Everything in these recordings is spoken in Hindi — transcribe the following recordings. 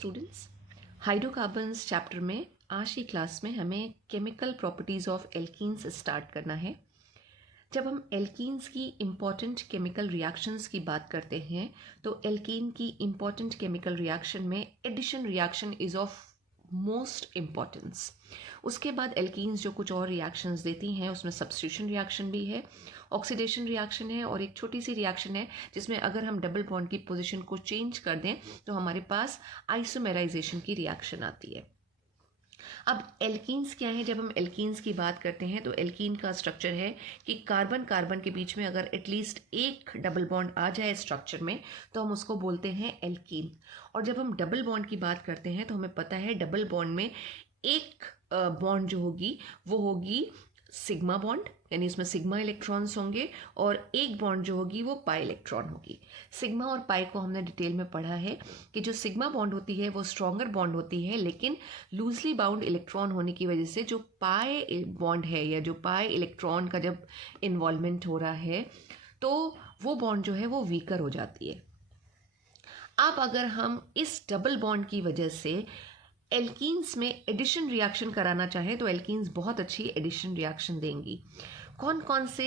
स्टूडेंट्स, हाइड्रोकार्बन्स चैप्टर में आज की क्लास में हमें chemical properties of alkenes start करना है। जब हम एल्कीन्स की इम्पॉर्टेंट केमिकल रिएक्शंस की बात करते हैं तो एल्कीन की इम्पॉर्टेंट केमिकल रिएक्शन में addition reaction is of most importance. उसके बाद एल्कीन्स जो कुछ और रिएक्शंस देती हैं उसमें सब्स्टिट्यूशन रिएक्शन भी है, ऑक्सीडेशन रिएक्शन है और एक छोटी सी रिएक्शन है जिसमें अगर हम डबल बॉन्ड की पोजीशन को चेंज कर दें तो हमारे पास आइसोमेराइजेशन की रिएक्शन आती है। अब एल्कीन्स क्या है? जब हम एल्कीन्स की बात करते हैं तो एल्कीन का स्ट्रक्चर है कि कार्बन कार्बन के बीच में अगर एटलीस्ट एक डबल बॉन्ड आ जाए स्ट्रक्चर में तो हम उसको बोलते हैं एल्कीन। और जब हम डबल बॉन्ड की बात करते हैं तो हमें पता है डबल बॉन्ड में एक बॉन्ड जो होगी वो होगी सिग्मा बॉन्ड, यानी इसमें सिग्मा इलेक्ट्रॉन्स होंगे, और एक बॉन्ड जो होगी वो पाई इलेक्ट्रॉन होगी। सिग्मा और पाई को हमने डिटेल में पढ़ा है कि जो सिग्मा बॉन्ड होती है वो स्ट्रॉन्गर बॉन्ड होती है, लेकिन लूजली बाउंड इलेक्ट्रॉन होने की वजह से जो पाई बॉन्ड है या जो पाई इलेक्ट्रॉन का जब इन्वॉल्वमेंट हो रहा है तो वो बॉन्ड जो है वो वीकर हो जाती है। अब अगर हम इस डबल बॉन्ड की वजह से एल्कीन्स में एडिशन रिएक्शन कराना चाहें तो एल्कीन्स बहुत अच्छी एडिशन रिएक्शन देंगी। कौन कौन से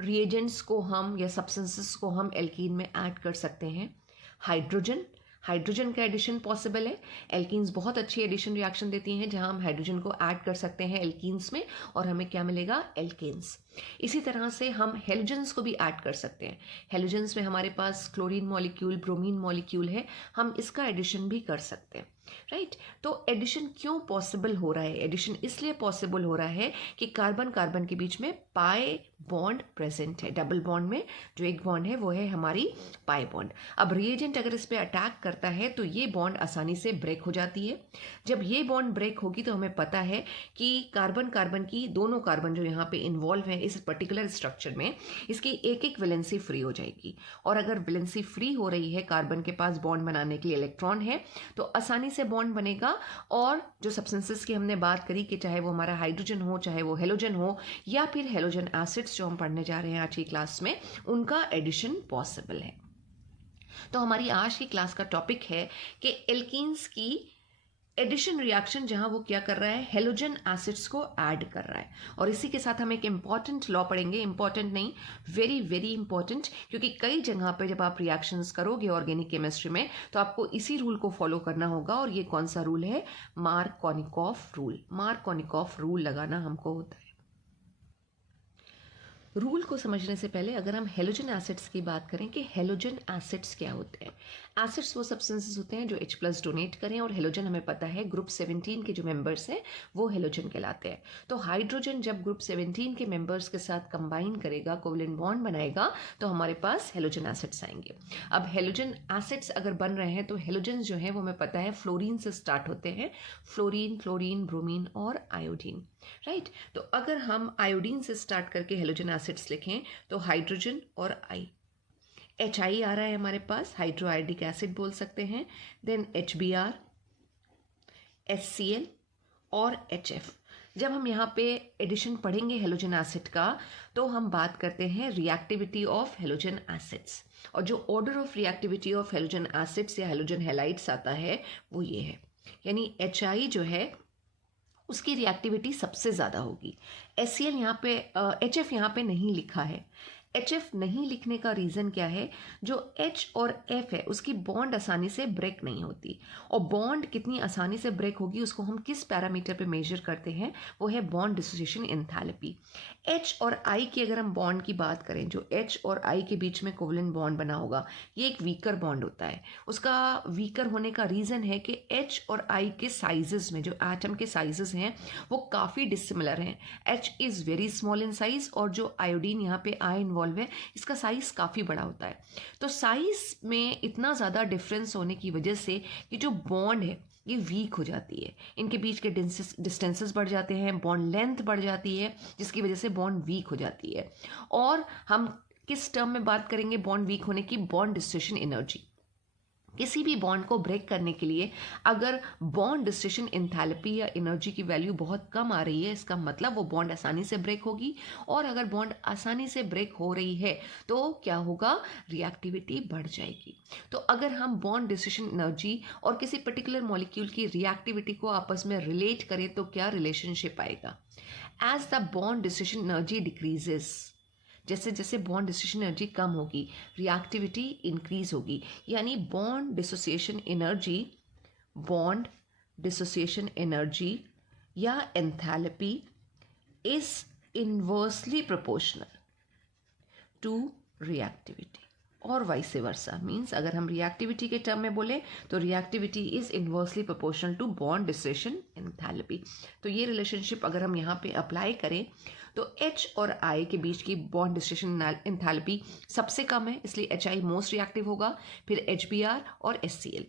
रिएजेंट्स को हम या सब्सटेंसेस को हम एल्कीन में ऐड कर सकते हैं? हाइड्रोजन का एडिशन पॉसिबल है। एल्कीन्स बहुत अच्छी एडिशन रिएक्शन देती हैं जहां हम हाइड्रोजन को ऐड कर सकते हैं एल्कीन्स में और हमें क्या मिलेगा? एल्केन्स। इसी तरह से हम हेलोजन्स को भी ऐड कर सकते हैं। हेलोजन्स में हमारे पास क्लोरीन मॉलिक्यूल, ब्रोमीन मॉलिक्यूल है, हम इसका एडिशन भी कर सकते हैं, राइट। तो एडिशन क्यों पॉसिबल हो रहा है? एडिशन इसलिए पॉसिबल हो रहा है कि कार्बन कार्बन के बीच में पाई बॉन्ड प्रेजेंट है। डबल बॉन्ड में जो एक बॉन्ड है वो है हमारी पाई बॉन्ड। अब रिएजेंट अगर इस पे अटैक करता है तो ये बॉन्ड आसानी से ब्रेक हो जाती है। जब ये बॉन्ड ब्रेक होगी तो हमें पता है कि कार्बन कार्बन की दोनों कार्बन जो यहाँ पे इन्वॉल्व है इस पर्टिकुलर स्ट्रक्चर में, इसकी एक एक वैलेंसी फ्री हो जाएगी। और अगर वैलेंसी फ्री हो रही है, कार्बन के पास बॉन्ड बनाने के लिए इलेक्ट्रॉन है, तो आसानी से बॉन्ड बनेगा। और जो सब्सटेंसेस की हमने बात करी कि चाहे वो हमारा हाइड्रोजन हो, चाहे वो हेलोजन हो, या फिर हेलोजन एसिड्स जो हम पढ़ने जा रहे हैं आज की क्लास में, उनका एडिशन पॉसिबल है। तो हमारी आज की क्लास का टॉपिक है कि एल्कीन्स की एडिशन रिएक्शन जहां वो क्या कर रहा है? हेलोजन एसिड्स को ऐड कर रहा है। और इसी के साथ हम एक इंपॉर्टेंट लॉ पढ़ेंगे, इंपॉर्टेंट नहीं, वेरी वेरी इंपॉर्टेंट, क्योंकि कई जगह पे जब आप रिएक्शंस करोगे ऑर्गेनिक केमिस्ट्री में तो आपको इसी रूल को फॉलो करना होगा। और ये कौन सा रूल है? Markovnikov rule. मार्कोनिकॉफ रूल लगाना हमको होता है। रूल को समझने से पहले अगर हम हेलोजन एसिड्स की बात करें कि हेलोजन एसिड्स क्या होते हैं। एसिड्स वो सब्सटेंसेस होते हैं जो H+ डोनेट करें, और हेलोजन हमें पता है ग्रुप 17 के जो मेंबर्स हैं वो हेलोजन कहलाते हैं। तो हाइड्रोजन जब ग्रुप 17 के मेंबर्स के साथ कंबाइन करेगा, कोवलेंट बॉन्ड बनाएगा, तो हमारे पास हेलोजन एसिड्स आएंगे। अब हेलोजन एसिड्स अगर बन रहे हैं तो हेलोजन जो है वो हमें पता है फ्लोरीन से स्टार्ट होते हैं। फ्लोरीन, क्लोरीन, ब्रोमीन और आयोडीन, राइट। तो अगर हम आयोडीन से स्टार्ट करके हेलोजन एसिड्स लिखें तो हाइड्रोजन और आई, HI आ रहा है हमारे पास, हाइड्रोआयोडिक एसिड बोल सकते हैं। देन HBr, HCl और HF। जब हम यहाँ पे एडिशन पढ़ेंगे हेलोजन एसिड का तो हम बात करते हैं रिएक्टिविटी ऑफ हेलोजन एसिड्स, और जो order of reactivity of halogen acids या हेलोजन हैलाइड्स आता है वो ये है, यानी HI जो है उसकी रिएक्टिविटी सबसे ज़्यादा होगी। HCl यहाँ पे, HF यहाँ पे नहीं लिखा है। HF नहीं लिखने का रीज़न क्या है? जो H और F है उसकी बॉन्ड आसानी से ब्रेक नहीं होती, और बॉन्ड कितनी आसानी से ब्रेक होगी उसको हम किस पैरामीटर पे मेजर करते हैं? वो है बॉन्ड डिसोसिएशन एंथैल्पी। H और I की अगर हम बॉन्ड की बात करें, जो H और I के बीच में कोवलेंट बॉन्ड बना होगा, ये एक वीकर बॉन्ड होता है। उसका वीकर होने का रीज़न है कि H और I के साइजेस में, जो एटम के साइजेस हैं वो काफ़ी डिसिमिलर हैं। H is very small in size, और जो आयोडीन यहाँ पे I इन्वॉल्व है इसका साइज काफ़ी बड़ा होता है। तो साइज में इतना ज़्यादा डिफरेंस होने की वजह से ये जो बॉन्ड है ये वीक हो जाती है, इनके बीच के डिस्टेंसेस बढ़ जाते हैं, बॉन्ड लेंथ बढ़ जाती है, जिसकी वजह से बॉन्ड वीक हो जाती है। और हम किस टर्म में बात करेंगे बॉन्ड वीक होने की? Bond dissociation energy. किसी भी बॉन्ड को ब्रेक करने के लिए अगर बॉन्ड डिस्ट्रीब्यूशन एंथैल्पी या एनर्जी की वैल्यू बहुत कम आ रही है, इसका मतलब वो बॉन्ड आसानी से ब्रेक होगी। और अगर बॉन्ड आसानी से ब्रेक हो रही है तो क्या होगा, रिएक्टिविटी बढ़ जाएगी। तो अगर हम बॉन्ड डिस्ट्रीब्यूशन एनर्जी और किसी पर्टिकुलर मॉलिक्यूल की रिएक्टिविटी को आपस में रिलेट करें तो क्या रिलेशनशिप आएगा, as the bond distribution energy decreases, जैसे जैसे बॉन्ड डिस्ट्रीब्यूशन एनर्जी कम होगी रिएक्टिविटी इंक्रीज होगी। यानी बॉन्ड डिसोसिएशन एनर्जी या enthalpy is inversely proportional to reactivity और वाइस वर्सा। मीन्स अगर हम रिएक्टिविटी के टर्म में बोले तो reactivity is inversely proportional to bond distribution enthalpy. तो ये रिलेशनशिप अगर हम यहाँ पे अप्लाई करें तो H और I के बीच की बॉन्ड डिस्ट्रीब्यूशन एंथैल्पी सबसे कम है, इसलिए HI मोस्ट रिएक्टिव होगा, फिर HBr और HCl।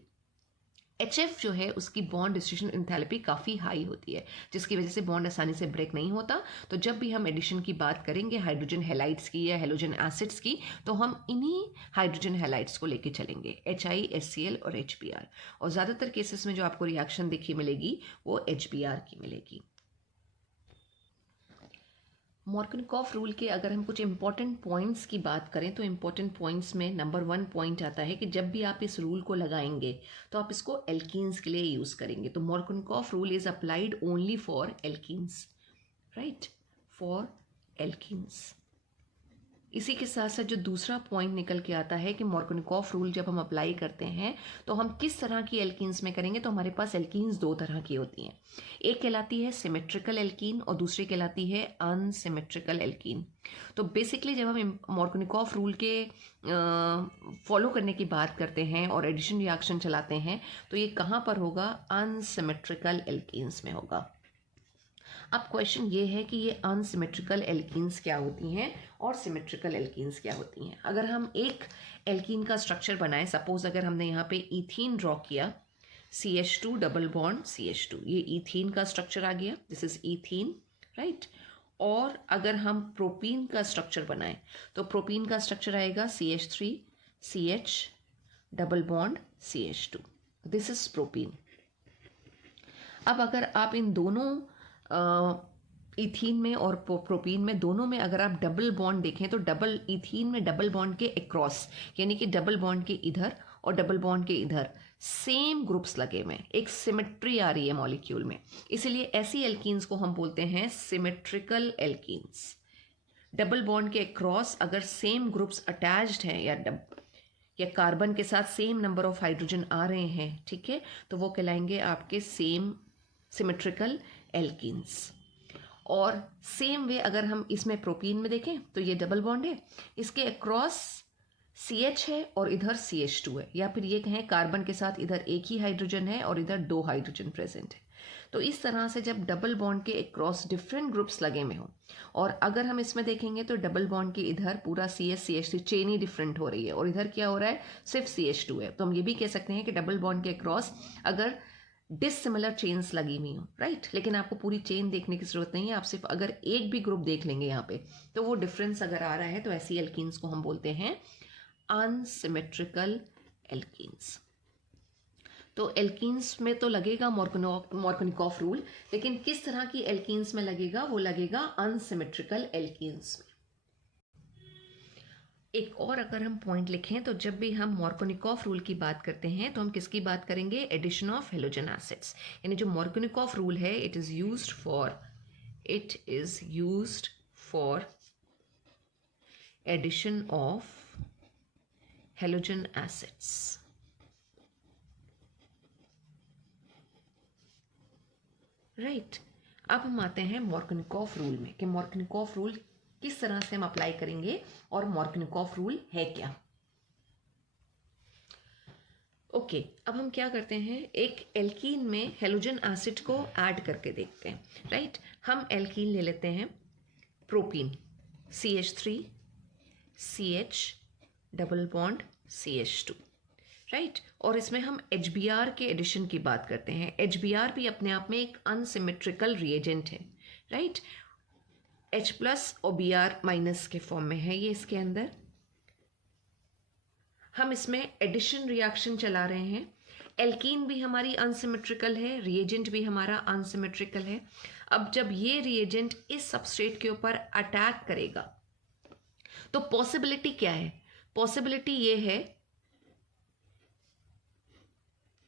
HF जो है उसकी बॉन्ड डिस्ट्रीब्यूशन एंथैल्पी काफ़ी हाई होती है, जिसकी वजह से बॉन्ड आसानी से ब्रेक नहीं होता। तो जब भी हम एडिशन की बात करेंगे हाइड्रोजन हैलाइड्स की या हेलोजन एसिड्स की, तो हम इन्हीं हाइड्रोजन हैलाइड्स को लेके चलेंगे, HI, HCl और HBr। और ज़्यादातर केसेस में जो आपको रिएक्शन देखी मिलेगी वो HBr की मिलेगी। मॉर्कनकॉफ रूल के अगर हम कुछ इंपॉर्टेंट पॉइंट्स की बात करें तो इंपॉर्टेंट पॉइंट्स में नंबर 1 पॉइंट आता है कि जब भी आप इस रूल को लगाएंगे तो आप इसको एल्कीन्स के लिए यूज़ करेंगे। तो Markovnikov rule is applied only for alkenes, right, for alkenes. इसी के साथ साथ जो दूसरा पॉइंट निकल के आता है कि मॉर्कनकॉफ रूल जब हम अप्लाई करते हैं तो हम किस तरह की एल्कीन्स में करेंगे, तो हमारे पास एल्कीन्स 2 तरह की होती हैं। एक कहलाती है सिमेट्रिकल एल्कीन और दूसरी कहलाती है अनसिमेट्रिकल एल्कीन। तो बेसिकली जब हम मॉर्कनकॉफ रूल के फॉलो करने की बात करते हैं और एडिशन रिएक्शन चलाते हैं तो ये कहाँ पर होगा, अनसिमेट्रिकल एल्कीन्स में होगा। अब क्वेश्चन ये है कि ये अनसिमेट्रिकल एल्कीन्स क्या होती हैं और सिमेट्रिकल एल्कीन्स क्या होती हैं। अगर हम एक एल्कीन का स्ट्रक्चर बनाएं, सपोज अगर हमने यहाँ पे इथीन ड्रॉ किया, CH2 डबल बॉन्ड CH2, ये इथीन का स्ट्रक्चर आ गया, दिस इज इथीन, राइट। और अगर हम प्रोपीन का स्ट्रक्चर बनाएं तो प्रोपीन का स्ट्रक्चर आएगा CH3 CH double bond CH2, this is propene. अब अगर आप इन दोनों इथीन में और प्रोपीन में दोनों में अगर आप डबल बॉन्ड देखें तो डबल इथीन में डबल बॉन्ड के अक्रॉस, यानी कि डबल बॉन्ड के इधर और डबल बॉन्ड के इधर सेम ग्रुप्स लगे हुए, एक सिमेट्री आ रही है मॉलिक्यूल में, इसीलिए ऐसी एल्कीन्स को हम बोलते हैं सिमेट्रिकल एल्कीन्स। डबल बॉन्ड के अक्रॉस अगर सेम ग्रुप्स अटैच्ड हैं या कार्बन के साथ सेम नंबर ऑफ हाइड्रोजन आ रहे हैं, ठीक है, तो वो कहलाएंगे आपके सेम सिमेट्रिकल एल्कीन्स। और सेम वे अगर हम इसमें प्रोपीन में देखें तो ये डबल बॉन्ड है, इसके अक्रॉस CH है और इधर CH2 है, या फिर ये कहें कार्बन के साथ इधर एक ही हाइड्रोजन है और इधर 2 हाइड्रोजन प्रेजेंट है। तो इस तरह से जब डबल बॉन्ड के अक्रॉस डिफरेंट ग्रुप्स लगे में हो, और अगर हम इसमें देखेंगे तो डबल बॉन्ड के इधर पूरा CH चेन ही डिफरेंट हो रही है और इधर क्या हो रहा है, सिर्फ CH2 है, तो हम ये भी कह सकते हैं कि डबल बॉन्ड के अक्रॉस अगर डिसिमिलर चेन्स लगी हुई हो, राइट। लेकिन आपको पूरी चेन देखने की जरूरत नहीं है, आप सिर्फ अगर एक भी ग्रुप देख लेंगे यहाँ पे तो वो डिफरेंस अगर आ रहा है तो ऐसी एल्कीन्स को हम बोलते हैं अनसिमेट्रिकल एल्कीन्स। तो एल्कीन्स में तो लगेगा मॉर्कनकॉफ रूल, लेकिन किस तरह की एल्कीन्स में लगेगा, वो लगेगा अनसिमेट्रिकल एल्कीन्स में। एक और अगर हम पॉइंट लिखें तो जब भी हम मॉर्कनकॉफ रूल की बात करते हैं तो हम किसकी बात करेंगे, एडिशन ऑफ हेलोजन एसिड्स। यानी जो मॉर्कनकॉफ रूल है it is used for addition of halogen acids, right. अब हम आते हैं मॉर्कनकॉफ रूल में कि मॉर्कनकॉफ रूल किस तरह से हम अप्लाई करेंगे और मॉर्कनकॉफ रूल है क्या। ओके, अब हम क्या करते हैं, एक एल्कीन में हेलोजन एसिड को ऐड करके देखते हैं, राइट। हम एल्कीन ले लेते हैं propene CH3 CH double bond CH2, right. और इसमें हम HBr के एडिशन की बात करते हैं। HBr भी अपने आप में एक अनसिमेट्रिकल रिएजेंट है, राइट। H+ और Br- के फॉर्म में है ये इसके अंदर। हम इसमें एडिशन रिएक्शन चला रहे हैं। एल्कीन भी हमारी अनसिमेट्रिकल है, रिएजेंट भी हमारा अनसिमेट्रिकल है। अब जब ये रिएजेंट इस सबस्ट्रेट के ऊपर अटैक करेगा तो पॉसिबिलिटी क्या है? पॉसिबिलिटी ये है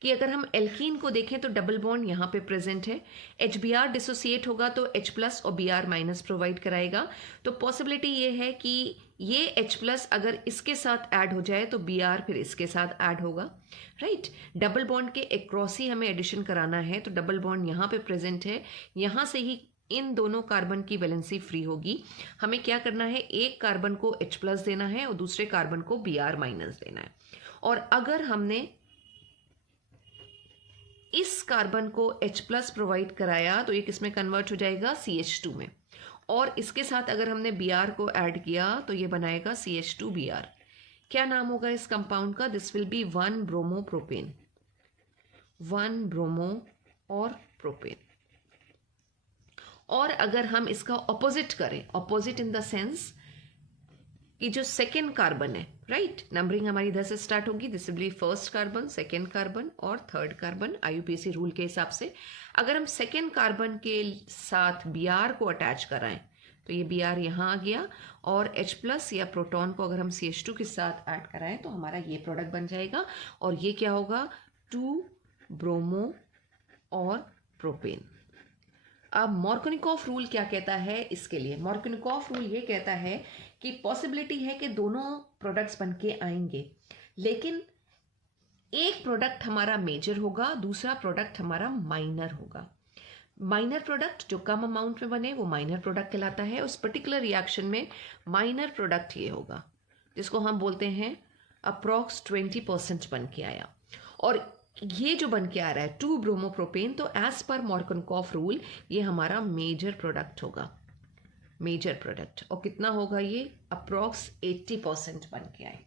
कि अगर हम एल्कीन को देखें तो डबल बॉन्ड यहां पे प्रेजेंट है, HBr डिसोसिएट होगा तो H+ और Br- प्रोवाइड कराएगा। तो पॉसिबिलिटी ये है कि ये H+ अगर इसके साथ ऐड हो जाए तो Br फिर इसके साथ ऐड होगा, राइट। डबल बॉन्ड के अक्रॉस ही हमें एडिशन कराना है, तो डबल बॉन्ड यहाँ पे प्रेजेंट है, यहाँ से ही इन दोनों कार्बन की वैलेंसी फ्री होगी। हमें क्या करना है, एक कार्बन को H+ देना है और दूसरे कार्बन को Br- देना है। और अगर हमने इस कार्बन को H+ प्रोवाइड कराया तो ये किसमें कन्वर्ट हो जाएगा, CH2 में। और इसके साथ अगर हमने Br को ऐड किया तो ये बनाएगा CH2Br। क्या नाम होगा इस कंपाउंड का? This will B 1 bromo propane, 1 bromo और प्रोपेन। और अगर हम इसका ऑपोजिट करें, ऑपोजिट इन द सेंस कि जो सेकेंड कार्बन है, राइट, नंबरिंग हमारी इधर से स्टार्ट होगी, this will B first carbon, second carbon और थर्ड कार्बन IUPAC रूल के हिसाब से। अगर हम सेकेंड कार्बन के साथ Br को अटैच कराएं तो ये Br यहाँ आ गया, और H+ या प्रोटॉन को अगर हम CH2 के साथ ऐड कराएं तो हमारा ये प्रोडक्ट बन जाएगा। और ये क्या होगा, 2 ब्रोमो और प्रोपेन। अब मार्कोनिकॉफ रूल क्या कहता है इसके लिए? मार्कोनिकॉफ रूल ये कहता है कि पॉसिबिलिटी है कि दोनों प्रोडक्ट्स बनके आएंगे, लेकिन एक प्रोडक्ट हमारा मेजर होगा, दूसरा प्रोडक्ट हमारा माइनर होगा। माइनर प्रोडक्ट जो कम अमाउंट में बने वो माइनर प्रोडक्ट कहलाता है। उस पर्टिकुलर रिएक्शन में माइनर प्रोडक्ट ये होगा जिसको हम बोलते हैं अप्रॉक्स 20% बन के आया। और ये जो बन के आ रहा है 2 ब्रोमोप्रोपेन, तो एज पर मार्कोनिकॉफ रूल ये हमारा मेजर प्रोडक्ट होगा, मेजर प्रोडक्ट। और कितना होगा ये, अप्रॉक्स 80% बन के आएगा।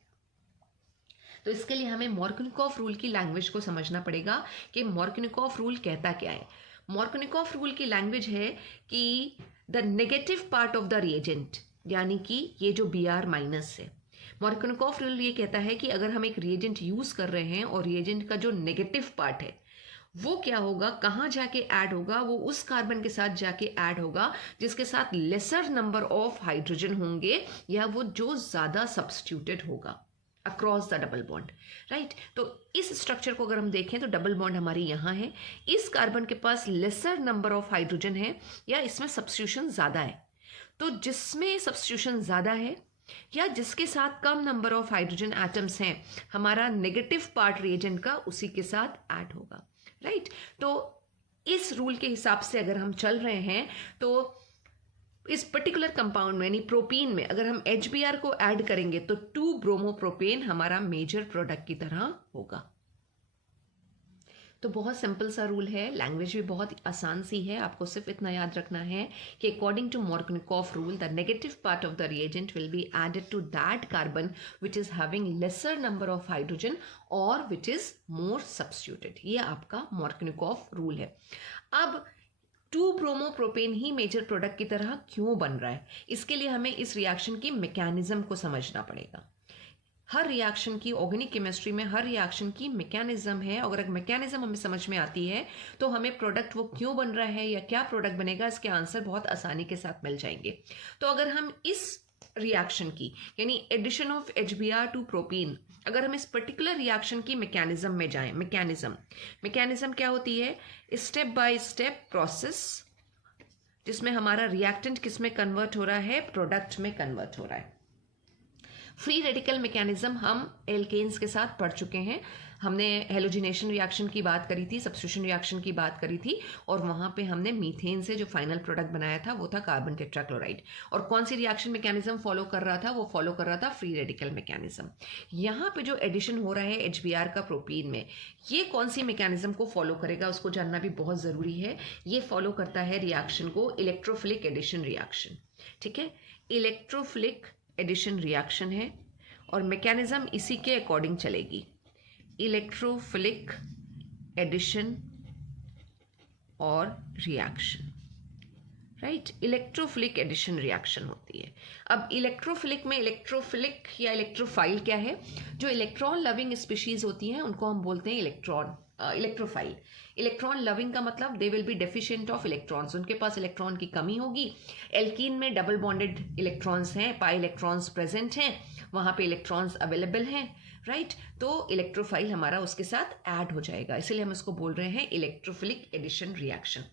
तो इसके लिए हमें मार्कोनिकॉफ रूल की लैंग्वेज को समझना पड़ेगा कि मार्कोनिकॉफ रूल कहता क्या है। मार्कोनिकॉफ रूल की लैंग्वेज है कि the negative part of the reagent, यानी कि ये जो Br- है, मार्कोनिकॉफ रूल ये कहता है कि अगर हम एक रिएजेंट यूज कर रहे हैं और रिएजेंट का जो नेगेटिव पार्ट है वो क्या होगा, कहाँ जाके ऐड होगा, वो उस कार्बन के साथ जाके ऐड होगा जिसके साथ लेसर नंबर ऑफ हाइड्रोजन होंगे, या वो जो ज्यादा सब्स्टिट्यूटेड होगा across the double bond, right. तो इस स्ट्रक्चर को अगर हम देखें तो डबल बॉन्ड हमारी यहाँ है, इस कार्बन के पास लेसर नंबर ऑफ हाइड्रोजन है या इसमें सब्स्टिट्यूशन ज्यादा है। तो जिसमें सब्स्टिट्यूशन ज्यादा है या जिसके साथ कम नंबर ऑफ हाइड्रोजन एटम्स हैं, हमारा नेगेटिव पार्ट रिएजेंट का उसी के साथ ऐड होगा, राइट। तो इस रूल के हिसाब से अगर हम चल रहे हैं तो इस पर्टिकुलर कंपाउंड में यानी प्रोपीन में अगर हम HBr को ऐड करेंगे तो 2 ब्रोमोप्रोपेन हमारा मेजर प्रोडक्ट की तरह होगा। तो बहुत सिंपल सा रूल है, लैंग्वेज भी बहुत आसान सी है। आपको सिर्फ इतना याद रखना है कि according to Markovnikov rule the negative part of the reagent will be added to that carbon which is having lesser number of hydrogen और विच इज मोर सब्स्टिट्यूटेड। ये आपका मार्कोनिकॉफ रूल है। अब 2 ब्रोमोप्रोपेन ही मेजर प्रोडक्ट की तरह क्यों बन रहा है, इसके लिए हमें इस रिएक्शन की मैकेनिज्म को समझना पड़ेगा। हर रिएक्शन की, ऑर्गेनिक केमिस्ट्री में हर रिएक्शन की मैकेनिज्म है। अगर मैकेनिज्म हमें समझ में आती है तो हमें प्रोडक्ट वो क्यों बन रहा है या क्या प्रोडक्ट बनेगा, इसके आंसर बहुत आसानी के साथ मिल जाएंगे। तो अगर हम इस रिएक्शन की यानी addition of HBr to propene, अगर हम इस पर्टिकुलर रिएक्शन की मैकेनिज्म में जाएं, मैकेनिज्म क्या होती है, स्टेप बाय स्टेप प्रोसेस जिसमें हमारा रिएक्टेंट किस में कन्वर्ट हो रहा है, प्रोडक्ट में कन्वर्ट हो रहा है। फ्री रेडिकल मैकेनिज्म हम एल्केन्स के साथ पढ़ चुके हैं। हमने हेलोजिनेशन रिएक्शन की बात करी थी, सब्स्टिट्यूशन रिएक्शन की बात करी थी, और वहां पे हमने मीथेन से जो फाइनल प्रोडक्ट बनाया था वो था कार्बन टेट्राक्लोराइड। और कौन सी रिएक्शन मैकेनिज्म फॉलो कर रहा था, वो फॉलो कर रहा था फ्री रेडिकल मैकेनिज्म। यहाँ पे जो एडिशन हो रहा है HBr का प्रोपीन में, ये कौन सी मैकेनिज्म को फॉलो करेगा उसको जानना भी बहुत जरूरी है। ये फॉलो करता है रिएक्शन को इलेक्ट्रोफिलिक एडिशन रिएक्शन, ठीक है। इलेक्ट्रोफिलिक एडिशन रिएक्शन है और मैकेनिज्म इसी के अकॉर्डिंग चलेगी, इलेक्ट्रोफिलिक एडिशन और reaction, right, electrophilic addition reaction होती है। अब इलेक्ट्रोफिलिक में इलेक्ट्रोफिलिक या इलेक्ट्रोफाइल क्या है? जो इलेक्ट्रॉन लविंग स्पीशीज होती हैं उनको हम बोलते हैं इलेक्ट्रोफाइल। इलेक्ट्रॉन लविंग का मतलब they will be deficient of electrons, उनके पास इलेक्ट्रॉन की कमी होगी। एल्कीन में डबल बॉन्डेड इलेक्ट्रॉन्स हैं, पाई इलेक्ट्रॉन्स प्रेजेंट हैं, वहां पे इलेक्ट्रॉन्स अवेलेबल हैं, राइट। तो इलेक्ट्रोफाइल हमारा उसके साथ ऐड हो जाएगा, इसीलिए हम इसको बोल रहे हैं इलेक्ट्रोफिलिक एडिशन रिएक्शन।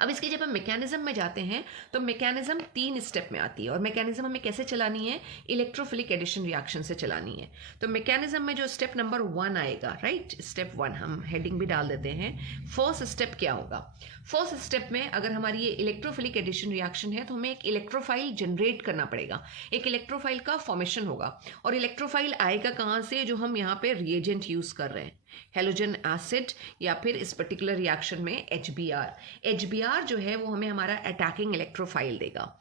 अब इसके जब हम मैकेनिज्म में जाते हैं तो मैकेनिज्म 3 स्टेप में आती है, और मैकेनिज्म हमें कैसे चलानी है? इलेक्ट्रोफिलिक एडिशन रिएक्शन से चलानी है। तो मैकेनिज्म में जो स्टेप नंबर 1 आएगा, राइट, स्टेप 1 हम हेडिंग भी डाल देते हैं। फर्स्ट स्टेप क्या होगा? फर्स्ट स्टेप में अगर हमारी ये इलेक्ट्रोफिलिक एडिशन रिएक्शन है तो हमें एक इलेक्ट्रोफाइल जनरेट करना पड़ेगा, एक इलेक्ट्रोफाइल का फॉर्मेशन होगा। और इलेक्ट्रोफाइल आएगा कहाँ से? जो हम यहाँ पे रिएजेंट यूज कर रहे हैं, हेलोजन एसिड या फिर इस पर्टिकुलर रिएक्शन में HBr। HBr जो है वो हमें हमारा अटैकिंग इलेक्ट्रोफाइल देगा।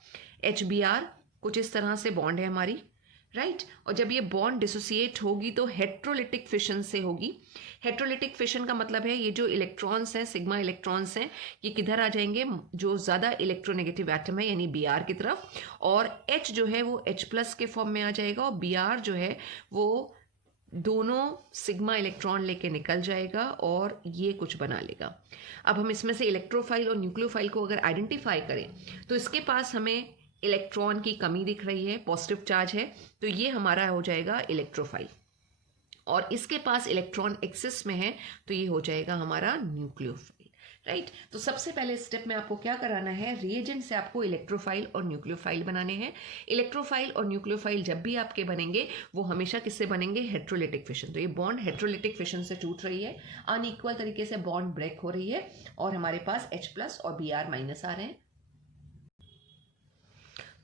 HBr कुछ इस तरह से बॉन्ड है हमारी, राइट। और जब ये बॉन्ड डिसोसिएट होगी तो हेट्रोलिटिक फिशन से होगी। हेट्रोलिटिक फिशन का मतलब है ये जो इलेक्ट्रॉन्स हैं, सिग्मा इलेक्ट्रॉन्स हैं, ये किधर आ जाएंगे? जो ज़्यादा इलेक्ट्रोनेगेटिव एटम है यानी Br की तरफ, और H जो है वो H+ के फॉर्म में आ जाएगा, और Br जो है वो दोनों सिग्मा इलेक्ट्रॉन लेके निकल जाएगा और ये कुछ बना लेगा। अब हम इसमें से इलेक्ट्रोफाइल और न्यूक्लियोफाइल को अगर आइडेंटिफाई करें तो इसके पास हमें इलेक्ट्रॉन की कमी दिख रही है, पॉजिटिव चार्ज है, तो ये हमारा हो जाएगा इलेक्ट्रोफाइल। और इसके पास इलेक्ट्रॉन एक्सेस में है तो ये हो जाएगा हमारा न्यूक्लियोफाइल, राइट। तो सबसे पहले स्टेप में आपको क्या कराना है? रिएजेंट से आपको इलेक्ट्रोफाइल और न्यूक्लियोफाइल बनाने हैं। इलेक्ट्रोफाइल और न्यूक्लियोफाइल जब भी आपके बनेंगे वो हमेशा किससे बनेंगे? Heterolytic fission. तो ये बॉन्ड हेट्रोलिटिक फिशन से टूट रही है, अनइक्वल तरीके से बॉन्ड ब्रेक हो रही है, और हमारे पास H+ और Br- आ रहे हैं।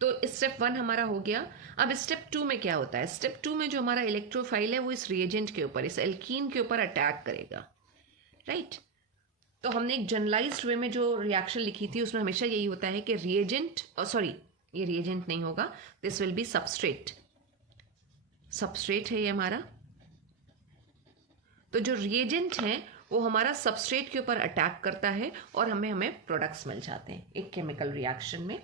तो स्टेप 1 हमारा हो गया। अब स्टेप 2 में क्या होता है? स्टेप 2 में जो हमारा इलेक्ट्रोफाइल है वो इस रिएजेंट के ऊपर, इस एल्कीन के ऊपर अटैक करेगा, राइट। तो हमने एक जनरलाइज्ड वे में जो रिएक्शन लिखी थी उसमें हमेशा यही होता है कि रिएजेंट, सॉरी ये रिएजेंट नहीं होगा, this will B substrate. Substrate है ये हमारा। तो जो रिएजेंट है वो हमारा सबस्ट्रेट के ऊपर अटैक करता है और हमें प्रोडक्ट्स मिल जाते हैं एक केमिकल रिएक्शन में।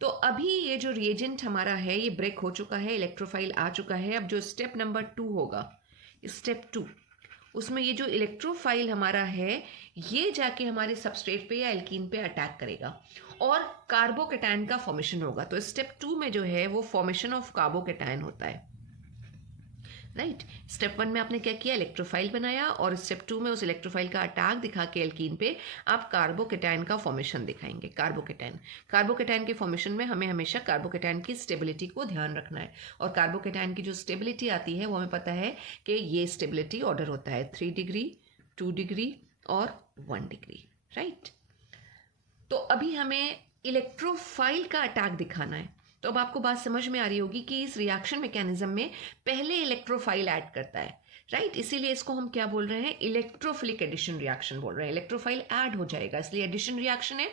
तो अभी ये जो रिएजेंट हमारा है ये ब्रेक हो चुका है, इलेक्ट्रोफाइल आ चुका है। अब जो स्टेप नंबर 2 होगा, स्टेप 2, उसमें ये जो इलेक्ट्रोफाइल हमारा है ये जाके हमारे सबस्ट्रेट पे या एल्कीन पे अटैक करेगा और कार्बोकेटायन का फॉर्मेशन होगा। तो स्टेप 2 में जो है वो फॉर्मेशन ऑफ कार्बोकेटायन होता है, राइट। स्टेप 1 में आपने क्या किया? इलेक्ट्रोफाइल बनाया, और स्टेप 2 में उस इलेक्ट्रोफाइल का अटैक दिखा के एल्कीन पे आप कार्बोकेटायन का फॉर्मेशन दिखाएंगे। कार्बोकेटायन के फॉर्मेशन में हमें हमेशा कार्बोकेटायन की स्टेबिलिटी को ध्यान रखना है, और कार्बोकेटायन की जो स्टेबिलिटी आती है वो हमें पता है कि ये स्टेबिलिटी ऑर्डर होता है 3 डिग्री, 2 डिग्री और 1 डिग्री, राइट। तो अभी हमें इलेक्ट्रोफाइल का अटैक दिखाना है। तो अब आपको बात समझ में आ रही होगी कि इस रिएक्शन मैकेनिज्म में पहले इलेक्ट्रोफाइल ऐड करता है, राइट। इसीलिए इसको हम क्या बोल रहे हैं? इलेक्ट्रोफिलिक एडिशन रिएक्शन बोल रहे हैं। इलेक्ट्रोफाइल ऐड हो जाएगा इसलिए एडिशन रिएक्शन है।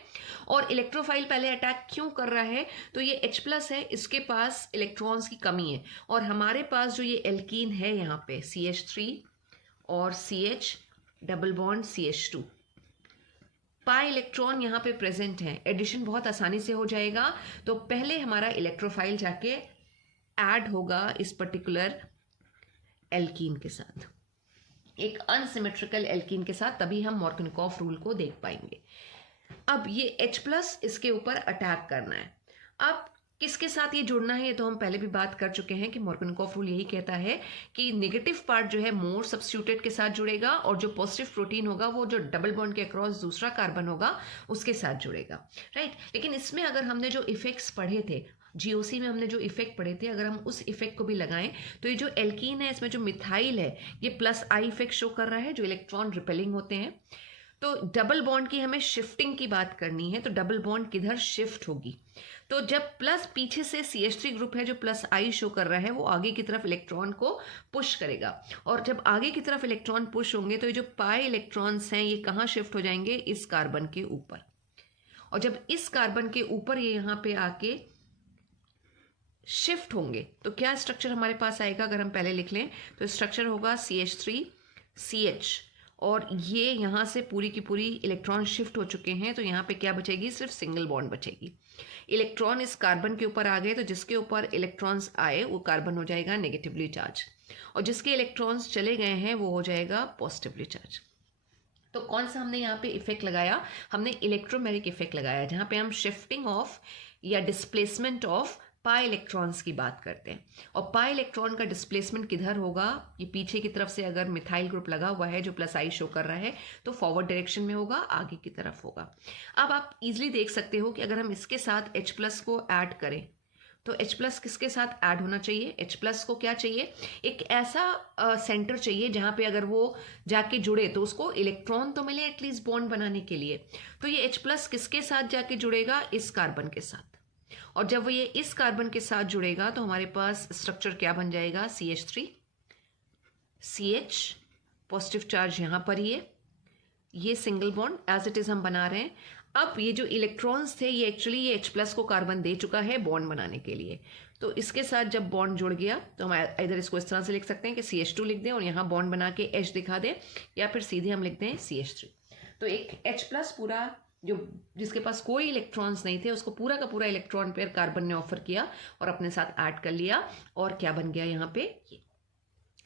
और इलेक्ट्रोफाइल पहले अटैक क्यों कर रहा है? तो ये H+ है, इसके पास इलेक्ट्रॉन्स की कमी है, और हमारे पास जो ये एल्कीन है यहाँ पे CH3 और CH double bond CH2, pi electron यहाँ पे प्रेजेंट हैं, एडिशन बहुत आसानी से हो जाएगा। तो पहले हमारा इलेक्ट्रोफाइल जाके ऐड होगा इस पर्टिकुलर एल्कीन के साथ, एक अनसिमेट्रिकल एल्कीन के साथ, तभी हम मार्कोनिकॉफ रूल को देख पाएंगे। अब ये H+ इसके ऊपर अटैक करना है। अब किसके साथ ये जुड़ना है ये तो हम पहले भी बात कर चुके हैं कि मार्कोनिकॉफ रूल यही कहता है कि नेगेटिव पार्ट जो है मोर सब्स्टिट्यूटेड के साथ जुड़ेगा, और जो पॉजिटिव प्रोटीन होगा वो जो डबल बॉन्ड के अक्रॉस दूसरा कार्बन होगा उसके साथ जुड़ेगा, राइट। लेकिन इसमें अगर हमने जो इफेक्ट्स पढ़े थे GOC में, हमने जो इफेक्ट पढ़े थे, अगर हम उस इफेक्ट को भी लगाएं तो ये जो एल्कीन है इसमें जो मिथाइल है ये +I इफेक्ट शो कर रहा है, जो इलेक्ट्रॉन रिपेलिंग होते हैं। तो डबल बॉन्ड की हमें शिफ्टिंग की बात करनी है, तो डबल बॉन्ड किधर शिफ्ट होगी? तो जब प्लस पीछे से CH3 ग्रुप है जो +I शो कर रहा है वो आगे की तरफ इलेक्ट्रॉन को पुश करेगा, और जब आगे की तरफ इलेक्ट्रॉन पुश होंगे तो ये जो पाई इलेक्ट्रॉन्स हैं ये कहाँ शिफ्ट हो जाएंगे? इस कार्बन के ऊपर। और जब इस कार्बन के ऊपर ये यहाँ पे आके शिफ्ट होंगे तो क्या स्ट्रक्चर हमारे पास आएगा? अगर हम पहले लिख लें तो स्ट्रक्चर होगा CH3 CH और ये यहाँ से पूरी की पूरी इलेक्ट्रॉन शिफ्ट हो चुके हैं, तो यहाँ पे क्या बचेगी, सिर्फ सिंगल बॉन्ड बचेगी। इलेक्ट्रॉन इस कार्बन के ऊपर आ गए, तो जिसके ऊपर इलेक्ट्रॉन्स आए वो कार्बन हो जाएगा नेगेटिवली चार्ज, और जिसके इलेक्ट्रॉन्स चले गए हैं वो हो जाएगा पॉजिटिवली चार्ज। तो कौन सा हमने यहाँ पे इफेक्ट लगाया, हमने इलेक्ट्रोमेरिक इफेक्ट लगाया, जहाँ पे हम शिफ्टिंग ऑफ या डिस्प्लेसमेंट ऑफ पाई इलेक्ट्रॉन्स की बात करते हैं। और पाई इलेक्ट्रॉन का डिस्प्लेसमेंट किधर होगा, ये पीछे की तरफ से अगर मिथाइल ग्रुप लगा हुआ है जो प्लस आई शो कर रहा है तो फॉरवर्ड डायरेक्शन में होगा, आगे की तरफ होगा। अब आप इजीली देख सकते हो कि अगर हम इसके साथ H+ को ऐड करें तो H+ किसके साथ ऐड होना चाहिए, H+ को क्या चाहिए, एक ऐसा सेंटर चाहिए जहाँ पे अगर वो जाके जुड़े तो उसको इलेक्ट्रॉन तो मिले एटलीस्ट बॉन्ड बनाने के लिए। तो ये H+ किसके साथ जाके जुड़ेगा, इस कार्बन के साथ, और जब वो ये इस कार्बन के साथ जुड़ेगा तो हमारे पास स्ट्रक्चर क्या बन जाएगा, CH3 CH, पॉजिटिव चार्ज यहाँ पर ही है, ये single bond as it is हम बना रहे हैं। अब ये जो इलेक्ट्रॉन्स थे ये एक्चुअली ये H+ को कार्बन दे चुका है बॉन्ड बनाने के लिए, तो इसके साथ जब बॉन्ड जुड़ गया तो हम इधर इसको इस तरह से लिख सकते हैं कि CH2 लिख दें और यहाँ बॉन्ड बना के H दिखा दें, या फिर सीधे हम लिखते हैं CH3। तो एक H+ पूरा जो जिसके पास कोई इलेक्ट्रॉन्स नहीं थे उसको पूरा का पूरा इलेक्ट्रॉन पेयर कार्बन ने ऑफर किया और अपने साथ ऐड कर लिया, और क्या बन गया यहाँ पे ये।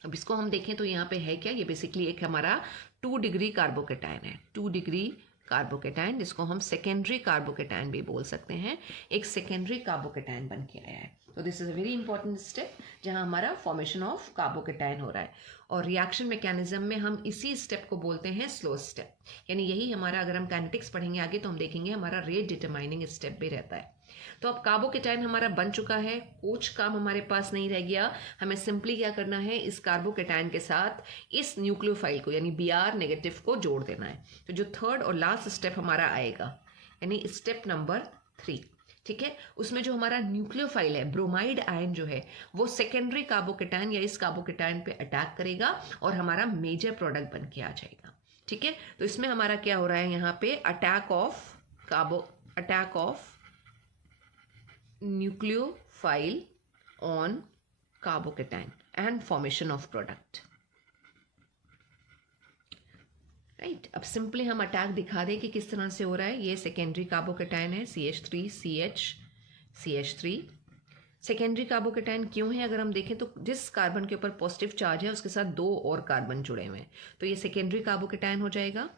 अब इसको हम देखें तो यहाँ पे है क्या, ये बेसिकली एक हमारा 2 डिग्री कार्बोकेटायन है, 2 डिग्री कार्बोकेटायन, जिसको हम सेकेंडरी कार्बोकेटायन भी बोल सकते हैं, एक सेकेंडरी कार्बोकेटायन बन के आया है। तो this is a very important step जहाँ हमारा फॉर्मेशन ऑफ कार्बोकेटायन हो रहा है, और रिएक्शन मैकेनिज्म में हम इसी स्टेप को बोलते हैं स्लो स्टेप, यानी यही हमारा, अगर हम काइनेटिक्स पढ़ेंगे आगे तो हम देखेंगे हमारा रेट डिटरमाइनिंग स्टेप भी रहता है। तो अब कार्बोकेटायन हमारा बन चुका है, कुछ काम हमारे पास नहीं रह गया, हमें सिंपली क्या करना है, इस कार्बोकेटायन के साथ इस न्यूक्लियोफाइल को यानी Br नेगेटिव को जोड़ देना है। तो जो थर्ड और लास्ट स्टेप हमारा आएगा यानी स्टेप नंबर 3, ठीक है, उसमें जो हमारा न्यूक्लियोफाइल है ब्रोमाइड आयन जो है वो सेकेंडरी कार्बोकेटायन या इस कार्बोकेटायन पे अटैक करेगा और हमारा मेजर प्रोडक्ट बन के आ जाएगा। ठीक है, तो इसमें हमारा क्या हो रहा है, यहाँ पे attack of nucleophile on carbocation and formation of product, right. अब सिंपली हम अटैक दिखा दें कि किस तरह से हो रहा है। ये सेकेंडरी कार्बोकेटायन है CH3 CH CH3। Secondary carbocation क्यों है, अगर हम देखें तो जिस कार्बन के ऊपर पॉजिटिव चार्ज है उसके साथ 2 और कार्बन जुड़े हुए हैं, तो ये सेकेंडरी कार्बोकेटायन हो जाएगा।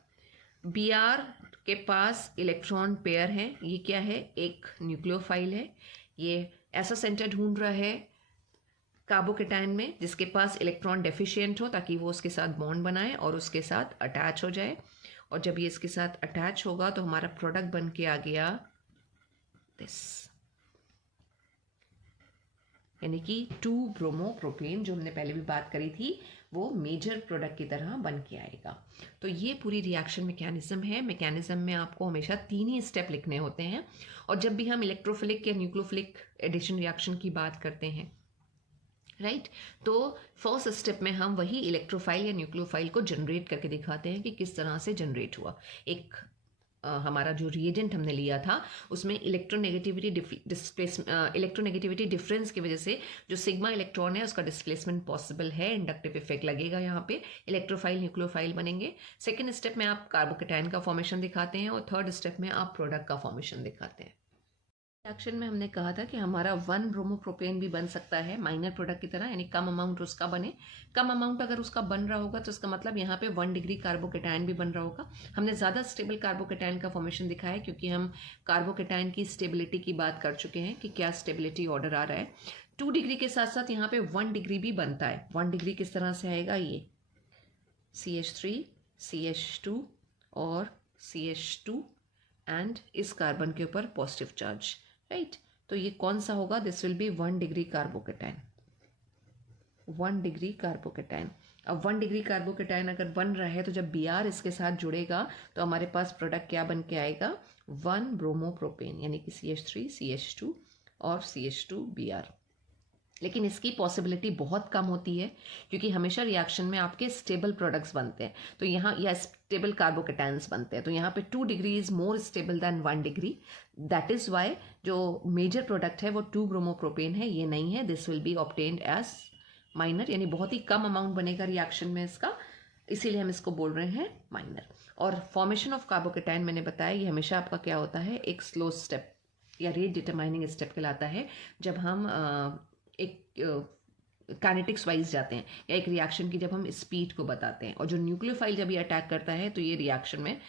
Br के पास इलेक्ट्रॉन पेयर है, ये क्या है, एक न्यूक्लियोफाइल है, ये ऐसा सेंटर ढूंढ रहा है कार्बोकेटायन में जिसके पास इलेक्ट्रॉन डेफिशिएंट हो ताकि वो उसके साथ बॉन्ड बनाए और उसके साथ अटैच हो जाए, और जब ये इसके साथ अटैच होगा तो हमारा प्रोडक्ट बन के आ गया दिस, यानी कि 2 ब्रोमोप्रोपेन जो हमने पहले भी बात करी थी वो मेजर प्रोडक्ट की तरह बन के आएगा। तो ये पूरी रिएक्शन मैकेनिज्म है। मैकेनिज्म में आपको हमेशा 3 ही स्टेप लिखने होते हैं, और जब भी हम इलेक्ट्रोफिलिक या न्यूक्लियोफिलिक एडिशन रिएक्शन की बात करते हैं, राइट, तो फर्स्ट स्टेप में हम वही इलेक्ट्रोफाइल या न्यूक्लियोफाइल को जनरेट करके दिखाते हैं कि किस तरह से जनरेट हुआ। एक हमारा जो रिएजेंट हमने लिया था उसमें इलेक्ट्रोनेगेटिविटी डिफरेंस की वजह से जो सिग्मा इलेक्ट्रॉन है उसका डिस्प्लेसमेंट पॉसिबल है, इंडक्टिव इफेक्ट लगेगा, यहाँ पे इलेक्ट्रोफाइल न्यूक्लियोफाइल बनेंगे। सेकेंड स्टेप में आप कार्बोकेटायन का फॉर्मेशन दिखाते हैं, और थर्ड स्टेप में आप प्रोडक्ट का फॉर्मेशन दिखाते हैं। रिएक्शन में हमने कहा था कि हमारा 1 ब्रोमोप्रोपेन भी बन सकता है माइनर प्रोडक्ट की तरह, यानी कम अमाउंट उसका बने। कम अमाउंट अगर उसका बन रहा होगा तो इसका मतलब यहाँ पे 1 डिग्री कार्बोकेटायन भी बन रहा होगा। हमने ज़्यादा स्टेबल कार्बोकेटायन का फॉर्मेशन दिखाया है क्योंकि हम कार्बोकेटायन की स्टेबिलिटी की बात कर चुके हैं कि क्या स्टेबिलिटी ऑर्डर आ रहा है। 2 डिग्री के साथ साथ यहाँ पे 1 डिग्री भी बनता है। 1 डिग्री किस तरह से आएगा, ये CH3 CH2 और CH2 एंड इस कार्बन के ऊपर पॉजिटिव चार्ज, राइट। तो ये कौन सा होगा, this will B 1 degree carbocation, 1 degree carbocation. अब 1 डिग्री कार्बोकेटायन अगर बन रहा है तो जब Br इसके साथ जुड़ेगा तो हमारे पास प्रोडक्ट क्या बन के आएगा, 1 ब्रोमोप्रोपेन, यानी कि CH3 CH2 और CH2 Br। लेकिन इसकी पॉसिबिलिटी बहुत कम होती है क्योंकि हमेशा रिएक्शन में आपके स्टेबल प्रोडक्ट्स बनते हैं, तो यहाँ या स्टेबल कार्बोकेटायंस बनते हैं, तो यहाँ पे 2 degree is more stable than 1 degree. That is why जो मेजर प्रोडक्ट है वो 2 ब्रोमोप्रोपेन है, ये नहीं है। This will be obtained as minor, यानी बहुत ही कम अमाउंट बनेगा रिएक्शन में इसका, इसीलिए हम इसको बोल रहे हैं माइनर। और फॉर्मेशन ऑफ कार्बोकेटाइन मैंने बताया ये हमेशा आपका क्या होता है, एक स्लो स्टेप या रेट डिटरमाइनिंग स्टेप कहलाता है। जब हम एक काइनेटिक्स वाइज जाते हैं या एक रिएक्शन की जब हम स्पीड को बताते हैं, और जो न्यूक्लियोफाइल जब ये अटैक करता है तो ये रिएक्शन में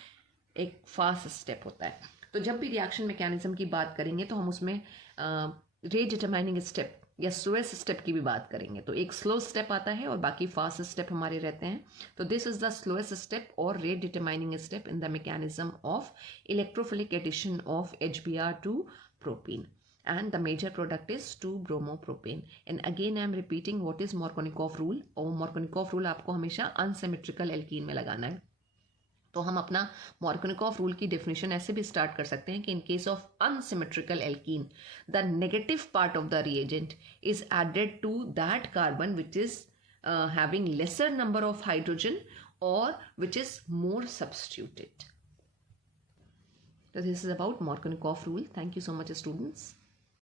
एक फास्ट स्टेप होता है। तो जब भी रिएक्शन मैकेनिज्म की बात करेंगे तो हम उसमें रेट डिटरमाइनिंग स्टेप या स्लोएस्ट स्टेप की भी बात करेंगे। तो एक स्लो स्टेप आता है और बाकी फास्ट स्टेप हमारे रहते हैं। तो this is the slowest step और rate determining step in the mechanism of electrophilic addition of HBr to propene, and the major product is 2-bromopropane. And again I am repeating what is Markovnikov rule, और Markovnikov rule आपको हमेशा अनसिमेट्रिकल एल्कीन में लगाना है। तो हम अपना Markovnikov रूल की डेफिनेशन ऐसे भी स्टार्ट कर सकते हैं कि in case of unsymmetrical alkene the negative part of the reagent is added to that carbon which is having lesser number of hydrogen और which is more substituted. So this is about Markovnikov rule. Thank you so much, students.